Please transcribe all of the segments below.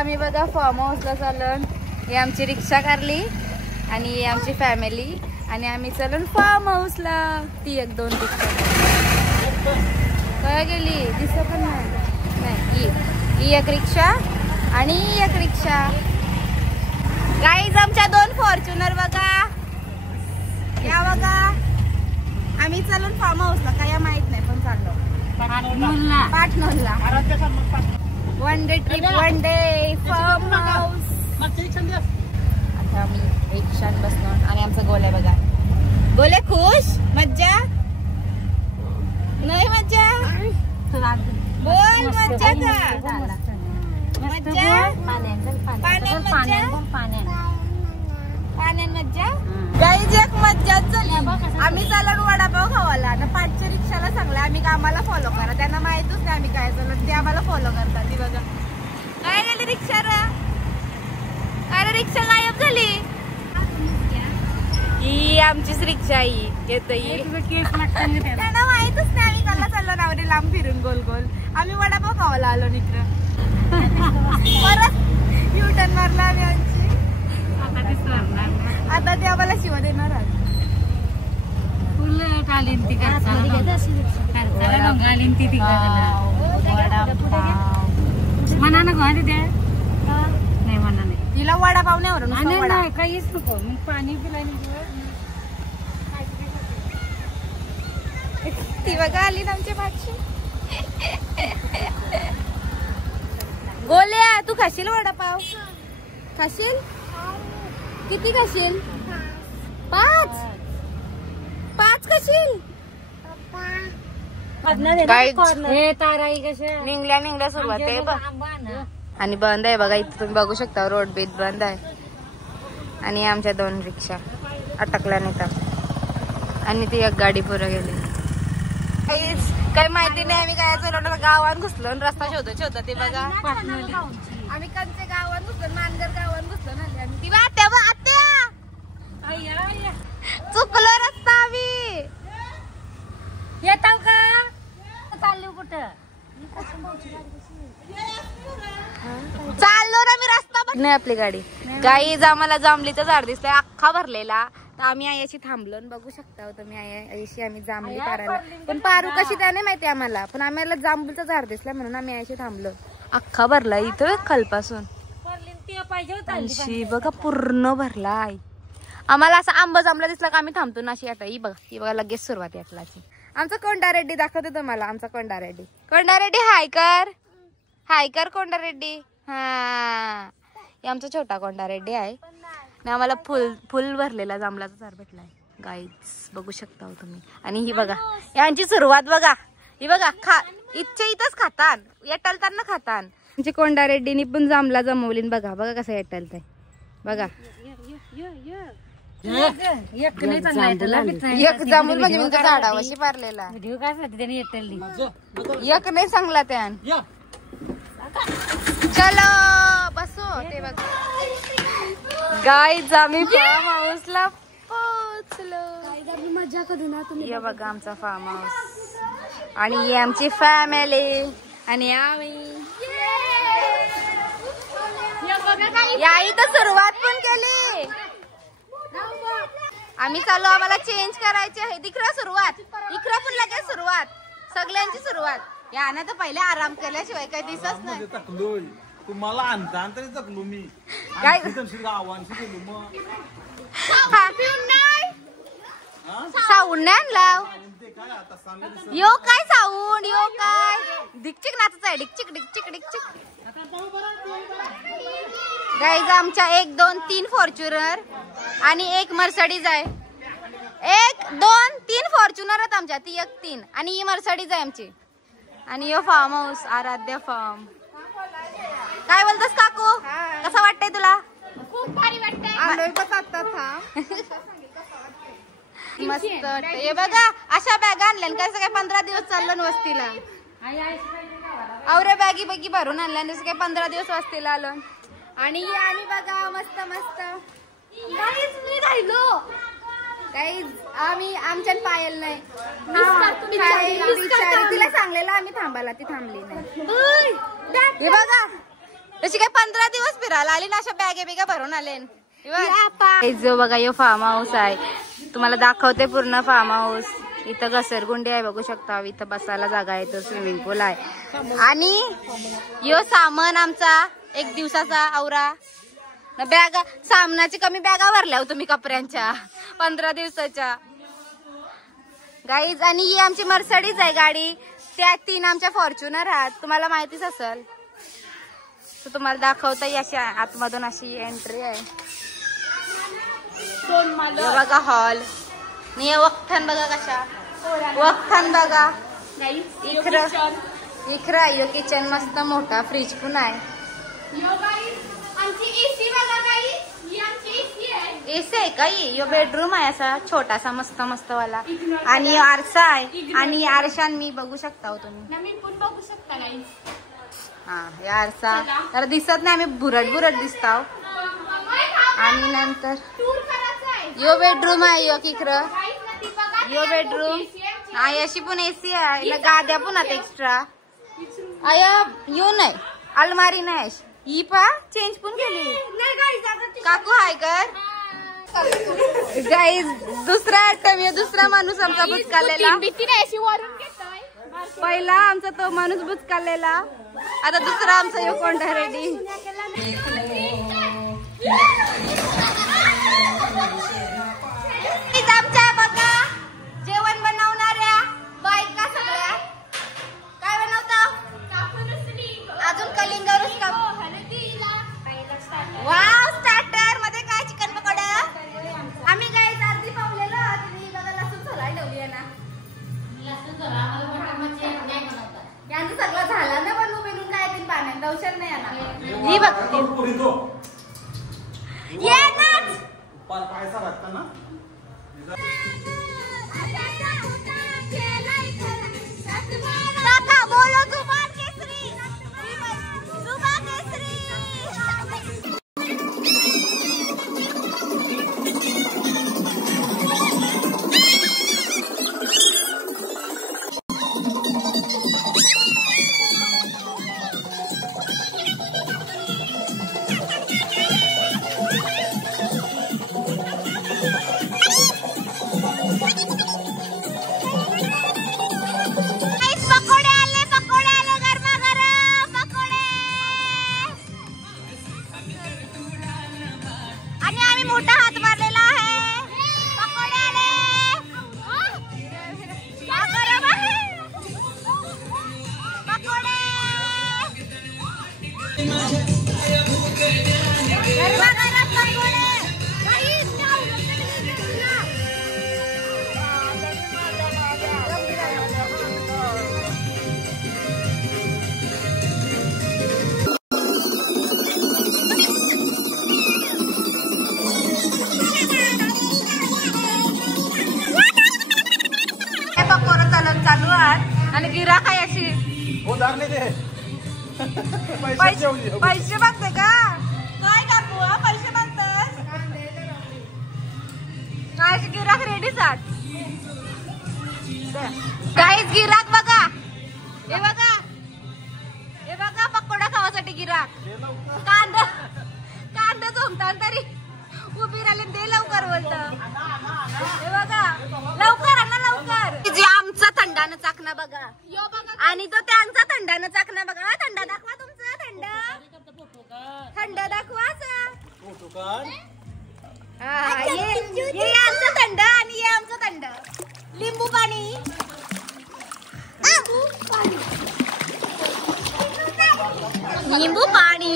आम्ही बघा फार्म हाऊसला चालून. ही आमची रिक्षा काढली आणि ही आमची फॅमिली आणि आम्ही चालून फार्म हाऊसला. ती एक दोन रिक्षा काय गेली दिसत पण नाही. ही एक रिक्षा आणि ही एक रिक्षा. गाईज आमच्या 2 फॉर्च्युनर बघा. या बघा आम्ही चालून फार्म हाऊसला. काय माहित नाही पण चाललो पाटणोला. 1 day trip 1 day farmhouse. आता आम्ही रिक्षात बसलो आणि आमचा गोल्या बघा. गोले खुश मज्जा नाही मज्जा बोल मज्जा का मज्जा पाण्यात मज्जा. गाईज एक मज्जाच झाली. आम्ही चालून वडापाव खावाला ना. पाठच्या रिक्षाला सांगलं आम्ही आम्हाला फॉलो करा. त्यांना माहितच नाही आम्ही काय चालू. ते आम्हाला फॉलो करतात. ती बघा काय झाली रिक्षा. अरे रिक्षा गायब झाली. ही आमचीच रिक्षा ही येत. त्यांना माहितच नाही आम्ही कल्ला चाललो नावडे लांब फिरून गोल गोल. आम्ही वडापाव खावायला आलो इकडं. परत युटर्न मारला आम्ही आमची. आता ते आम्हाला शिव देणार आहात. म्हणा ना घरी द्या. नाही म्हणा नाही. तिला वडापाव नाही वरून नाही काहीच नको. मग पाणी पिलाय. ती बघा आली ना आमच्या मागची. गोल्या तू खाशील वडापाव. खाशील किती खाशील. 5 खाशील. निघल्या सुरुवात आहे आणि बंद आहे बघा. इथे तुम्ही बघू शकता रोड बीत बंद आहे. आणि आमच्या 2 रिक्षा अटकल्या नेतात आणि ती एक गाडी पुढे गेली. काही माहिती नाही आम्ही काय चालवलं. गावात घुसलो रस्ता शोधत ते बघा. आम्ही कंचे गावात घुसलो मानगर गावात घुसलो ना. ती आत्या चुकलो रस्ता. आम्ही येताव का चालली कुठं. चाललो ना मी रस्ता नाही आपली गाडी. गाईज आम्हाला जांभलीचं झाड दिसतंय अख्खा भरलेला. तर आम्ही आयाशी थांबलो. बघू शकता तुम्ही आयाशी आम्ही जांभली काढायला. पण पारू कशी त्या नाही माहिती आम्हाला. पण आम्हाला जांभूलचं झाड दिसलं म्हणून आम्ही आयाशी थांबलो. अख्खा भरला इथं खालपासून. बघा पूर्ण भरलाय. आम्हाला असं आंबा जांभला दिसला का आम्ही थांबतो ना. अशी आता ही बघा लगेच सुरुवात यातलाची. आमचा कोंडा रेड्डी दाखवते तुम्हाला. आमचा कोंडा रेड्डी हाय कर कोंडा रेड्डी. हा आमचा छोटा कोंडा रेड्डी आहे. आम्हाला फुल भरलेला जांभळाचा झाड भेटलाय. गाईज बघू शकता हो तुम्ही. आणि ही बघा यांची सुरुवात बघा. ही बघा इथंच खातान येटलताना खातान. आमचे कोंडा रेड्डीनी पण जांभळा जमवली. बघा कसं येटलतंय बघा. एक जांभूल म्हणजे झाडावशी पारलेला. एक नाही सांगला त्यान. चलो बसो. ते बघा गाईज आम्ही फार्म हाऊसला पोहोचलो. मजा करू ना तुम्ही. बघा आमचा फार्म हाऊस आणि ही आमची फॅमिली आणि आम्ही या इथं सुरुवात पण केली. आम्ही चालू आम्हाला चेंज करायचे आहे. इकडं सुरुवात इकडं पण लगेच सुरुवात. सगळ्यांची सुरुवात. या ना तर पहिले आराम केल्याशिवाय काही दिसत नाही. तुम्हाला आणता तरी जगलो मी. काय साऊंड नाही आणला. यो काय साऊंड यो काय डिकचिक नाचत आहे. डिकचिक गाईज आमच्या 1 2 3 फॉर्च्युनर आणि 1 मर्सडीज आहे. 1 2 3 फॉर्च्युनर आहेत आमच्या. ती 1 3 आणि ही मर्सडीज आहे आमची. आणि यो फार्म हाऊस आराध्य फार्म. काय बोलतोस काकू. कसं वाटतंय तुला. खूप भारी वाटतंय. मस्त वाटतंय. हे बघा अशा बॅग आणल्या कसं काय 15 दिवस चाललं वस्तीला. आवऱ्या बॅगी भरून आणल्या काय 15 दिवस वस्तीला आलो. आणि बघा मस्त मी राहिलो. काही आम्ही आमच्या पायल नाही. तिला सांगलेलं आम्ही थांबायला. ती थांबली नाही. हे बघा तशी काय 15 दिवस फिरायला आली ना, अशा बॅगे बिगा भरून आले. जो बघा यो फार्म हाऊस आहे, तुम्हाला दाखवते पूर्ण फार्म हाऊस. इथं घसरगुंडी आहे बघू शकता, इथं बसायला जागा आहे, तर स्विमिंग पूल आहे. आणि यो सामान आमचा 1 दिवसाचा आवरा. बॅगा सामनाची कमी बॅगा भरल्या हो तुम्ही कपड्यांच्या 15 दिवसाच्या गाईज. आणि ही आमची मर्सडीज आहे गाडी, त्या 3 आमच्या फॉर्च्युनर आहेत, तुम्हाला माहितीच असेल. तर तुम्हाला दाखवता येईल अशी आतमधून अशी एंट्री आहे. बघा हॉल. आणि वखथान बघा कशा, वखथान बघा. इखरा यो किचन मस्त मोठा, फ्रीज पण आहे. एसी आहे का? यो बेडरूम आहे असा छोटासा मस्त मस्त वाला. आणि आरसा आहे, आणि आरशान मी बघू शकता हो तुम्ही. बघू शकता नाही. हा हे आरसा तर दिसत नाही, आम्ही बुरट दिसता. आणि नंतर यो बेडरूम आहे, यो किखर यो बेडरूम आहे. अशी पण एसी आहे, गाद्या पण आहेत एक्स्ट्रा. आया यो नाही, अलमारी नाही. ही पा चेंज पण केली काकू. हाय कर गाईज. दुसरा आयटम, दुसरा माणूस आमचा बुचकालेला. पहिला आमचा तो माणूस बुचकालेला, आता दुसरा आमचा यो कोंडा रेडी. आमच्या बघा जेवण बनवणाऱ्या बायका सगळ्या काय बनवता अजून कलिंगा रुसका. वाव स्टार्टर मध्ये काय चिकन पकोडा. आम्ही काय अर्धी पावलेलं बघा, लसूण सोलाय ठेवली आहे ना. यांचं सगळं झालं ना बनवून बिनून, काय ती पाण्यात दौशर नाही येणार. ही बघ ये नाच पैसा लागता ना. काका बोलो जुबान केसरी, जुबान केसरी. मोठा हात मारलेला आहे. पकोडे आले. पकोडे गरमागरम पकोडे. चालू आहे आणि गिराक आहे अशी. पैसे मागते का काय काकू? पैसे मागतात काय? गिराक रेडी साठ. काहीच गिराक बघा, हे बघा, हे बघा पकोडा खावासाठी गिराक. कांदा झोमतात तरी उभी राहिली, दे लवकर बोलत. हे बघा लवकर आणा लवकर. जे आमचा थंडानं चाकणा बघा, आणि तो त्यांचा थंडानं चाकणा बघा. थंड दाखवा तुमचा, थंड दाखवा. हे आमचं थंड आणि हे आमचं थंड. लिंबू पाणी, लिंबू पाणी.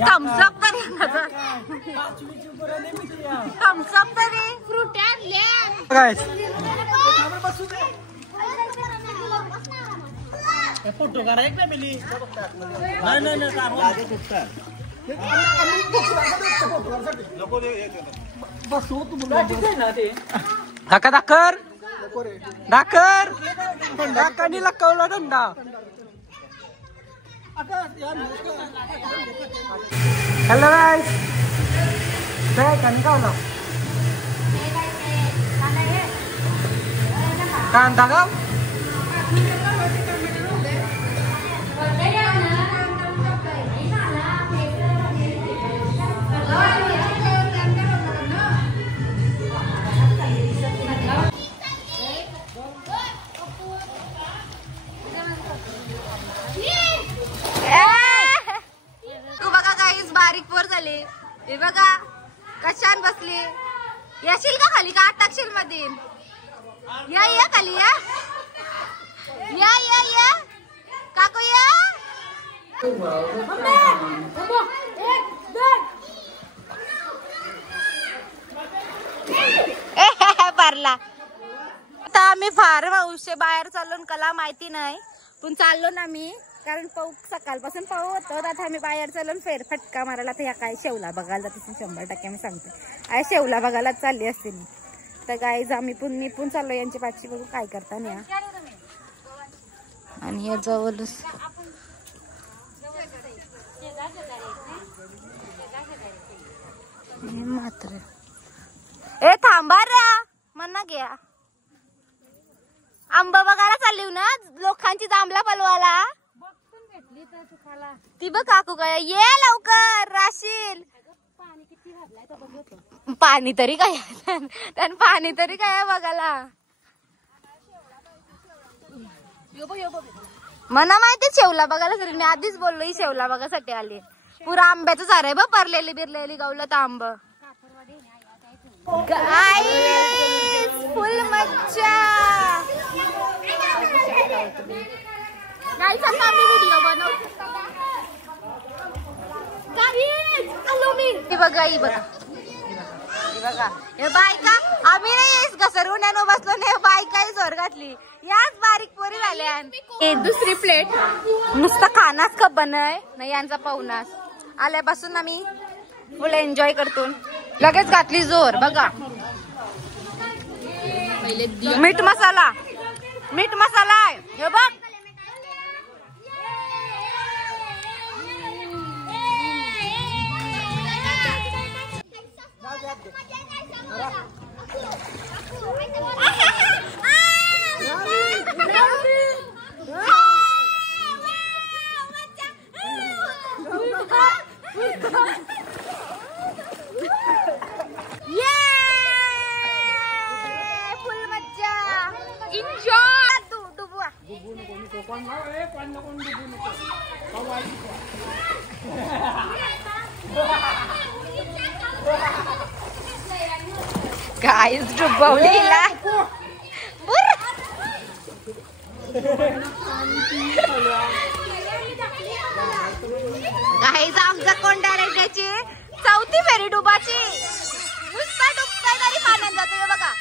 थम्सअप तरी थम्सअप तरी फ्रूट फोटो करा एक फॅमिली. दाखा दाखर दाखर दाखानी लकवला धंदा. हॅलो गाइस, काय कांदा गाव बघा काहीच बारीक पोर झाले. हे बघा कशान बसले. येशील का खाली का आठ टाकशील मध्ये. या या खाली या या या या काकू या. भरला. आता आम्ही फार्म हाऊसचे बाहेर चाललो कला माहिती नाही पण चाललो ना मी कारण पाऊस सकाळपासून पाऊस होतो. आता आम्ही बाहेर चालून फेरफटका मारायला तर या काय शेवला बघायला तसं 100% मी सांगते आहे शेवला बघायला चालली असते मी तर गाईज आम्ही मी पण चाललो यांची पाठची बघू काय करता नाही. आणि या जवळच मात्र ए थांबा रा म्हणा घ्या. आंबा बघायला चालली ना लोकांची जांभला पलवाला ती बघ काकू काय ये लवकर राशील. पाणी तरी काय त्यान पाणी तरी काय बघायला मला माहिती शेवला बघायला सर मी आधीच बोललो ही शेवला बघायसाठी आली. पुरा आंब्याचं झाड आहे बघ परलेली बिरलेली गावलं तर आंब. फुल मज्जा व्हिडिओ बनवतो. बघा ही बघा बघा हे बायका आम्ही नाही घसरवून बसलो नाही बायकाही जोर घातली याच बारीक पोरी झाल्या. दुसरी प्लेट नुसतं खानाच कप बनय नाही यांचा पाहुणास आल्यापासून आम्ही फुल एन्जॉय करतो. लगेच घातली जोर बघा. मीठ मसाला आहे हे बघ. फुल मज्जा एन्जॉय. डुबुआ गाईस डुबवलीला गाईस आमचा कोंडा रेड्याची 4थी फेरी डुबाची नुसता डुबताय तरी पाण्यात जातोय बघा.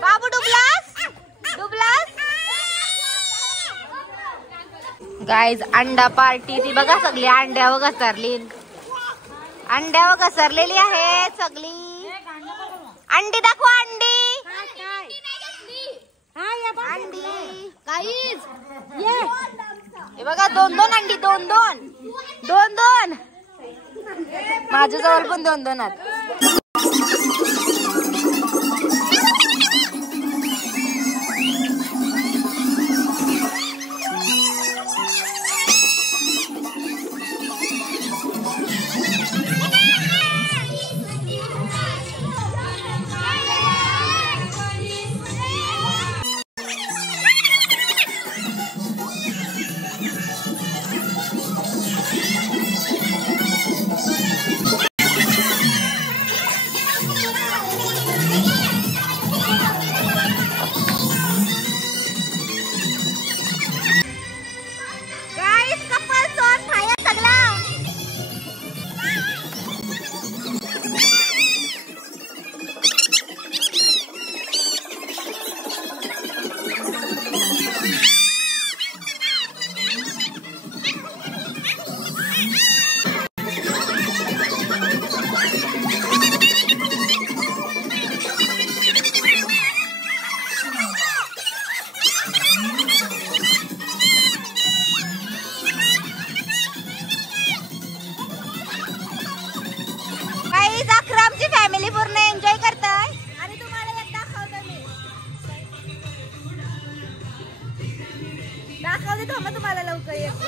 बाबू डुबलास गाईज अंडा पार्टी ती बघा सगळी अंड्यावर घसरलेली आहे सगळी. अंडी दाखवा अंडी गाईज हे बघा 2-2 अंडी 2-2 माझ्या जवळ पण 2-2 आहेत.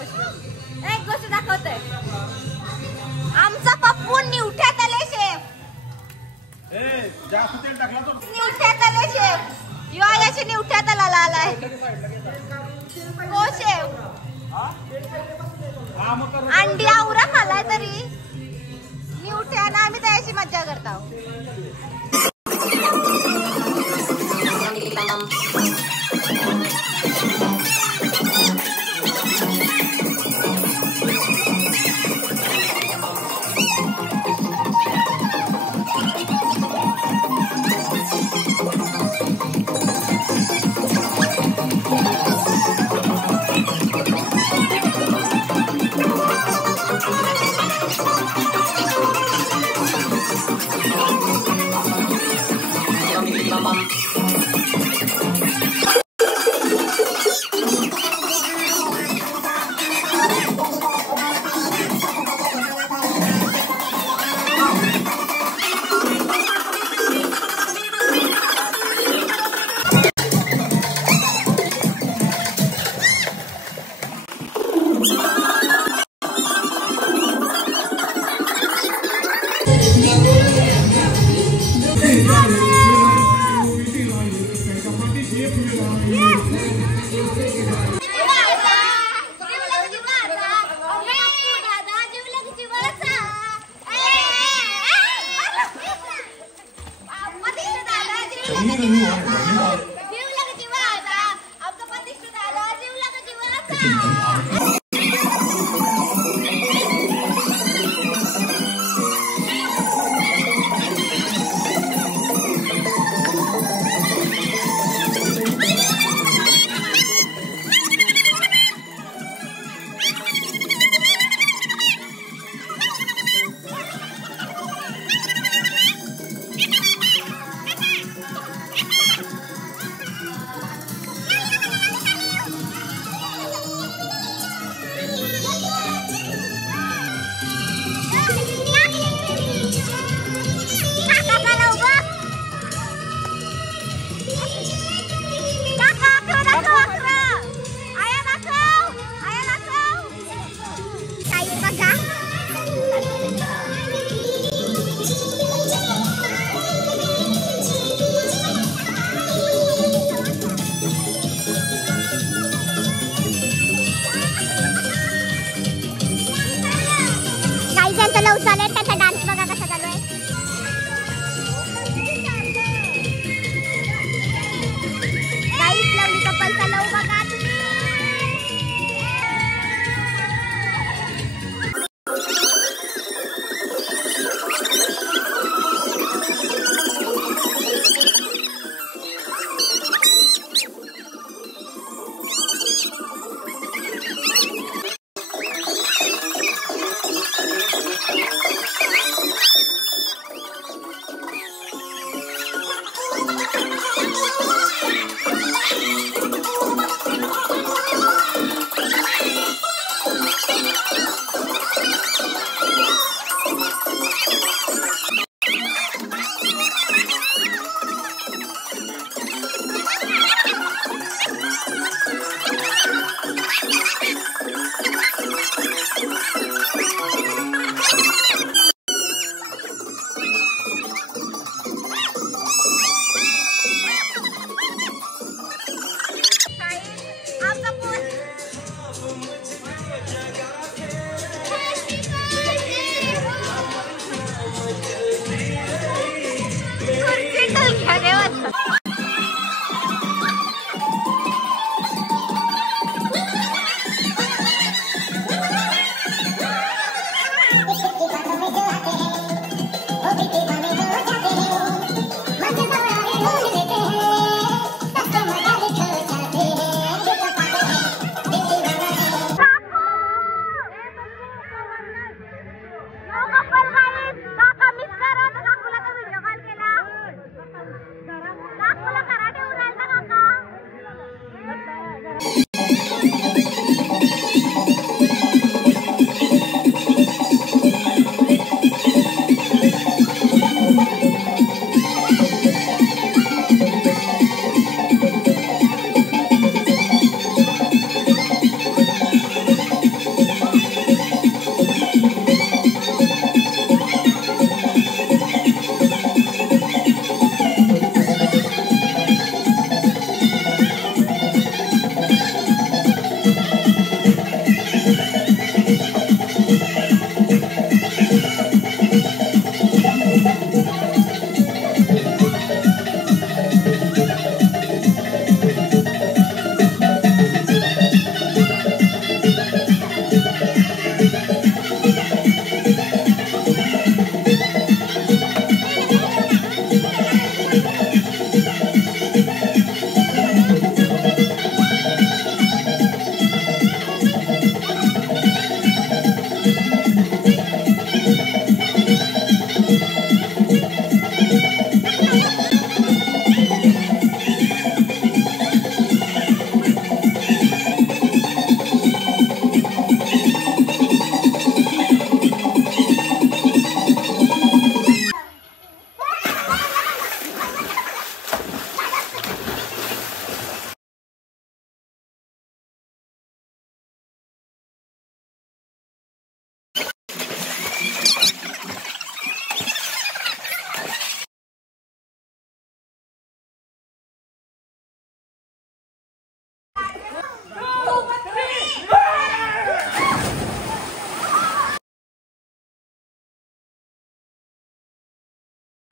एक गोष्ट दाखवतोय. आमचा पप्पू निवठ्यात आले शेफ. जास्त तेल टाकला तो निवठ्यात आले शेफ. यो आयाशी निवठ्यात आलाय. को शेफ अंडी आवरा खालाय तरी निवठ्यानं आम्ही त्याची मज्जा करतो.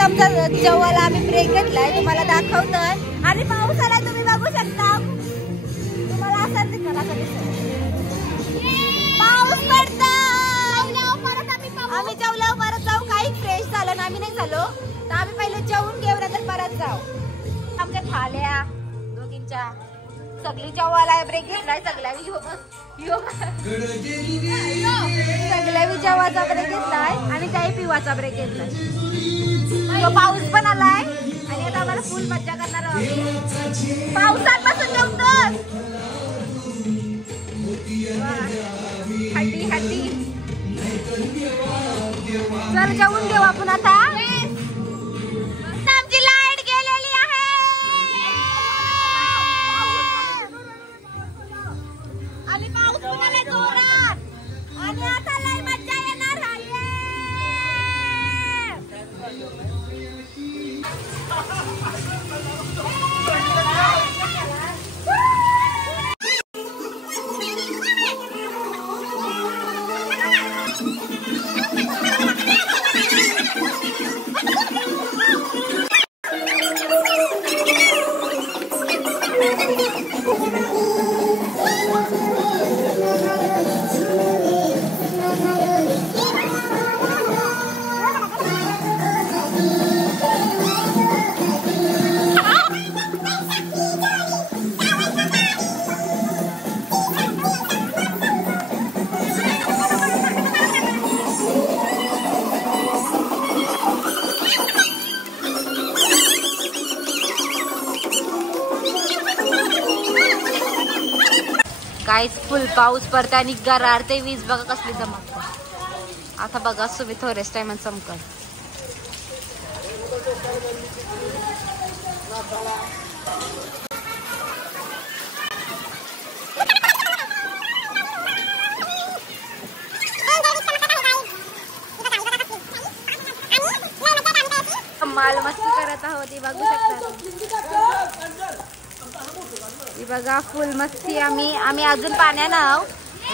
आमचा जेव्हाला आम्ही ब्रेक घेतलाय तुम्हाला दाखवतोय आणि पाऊस आलाय तुम्ही बघू शकता. तुम्हाला असं दिसणार असं दिसत पाऊस पडतोय. आम्ही जेवल्यावर परत जाऊ. काही फ्रेश झालं ना आम्ही नाही झालो तर आम्ही पहिले जेवून घेऊ नंतर परत जाऊ. आमच्या थाल्या दोघींच्या सगळी जेवायला ब्रेक घेतलाय. सगळ्या जेवायचा ब्रेक घेतलाय आणि काही पिवाचा ब्रेक घेतलाय. तो पाऊस पण आलाय आणि आता आम्हाला फुल मज्जा करणार आहोत. पावसात बसून जेवतोस हड्डी हड्डी. चल जेवून घेऊ आपण आता. आमची लाईट गेलेली आहे आणि पाऊस पण आलाय जोरात आणि आता लय मज्जा येणार आहे. काहीच फुल पाऊस पडते आणि गरारते वीज बघा कसली चमकते. आता बघा सुमी थोड्याच टायमात चमकल. माल मस्ती करत आहोत ही बघू शकता. ही बघा फुल मस्ती. आम्ही अजून पाण्यानं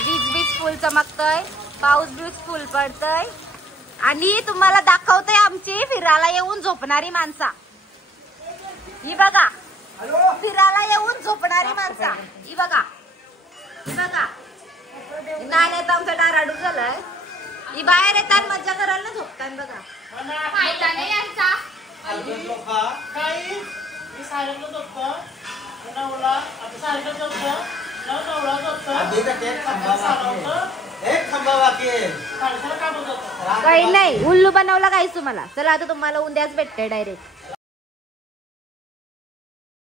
वीज फुल चमकतय. पाऊस बीज फुल पडतय आणि तुम्हाला दाखवतोय आमची फिरायला येऊन झोपणारी माणसा. ही बघा फिरायला येऊन झोपणारी माणसा. ही बघा ही बघा. नाण्यात आमचा डाराडू झालाय. ही बाहेर येतात मज्जा करायला झोपताय बघा. काही नाही उल्लू बनवला काहीच तुम्हाला. चला आता तुम्हाला उद्याच भेटते डायरेक्ट.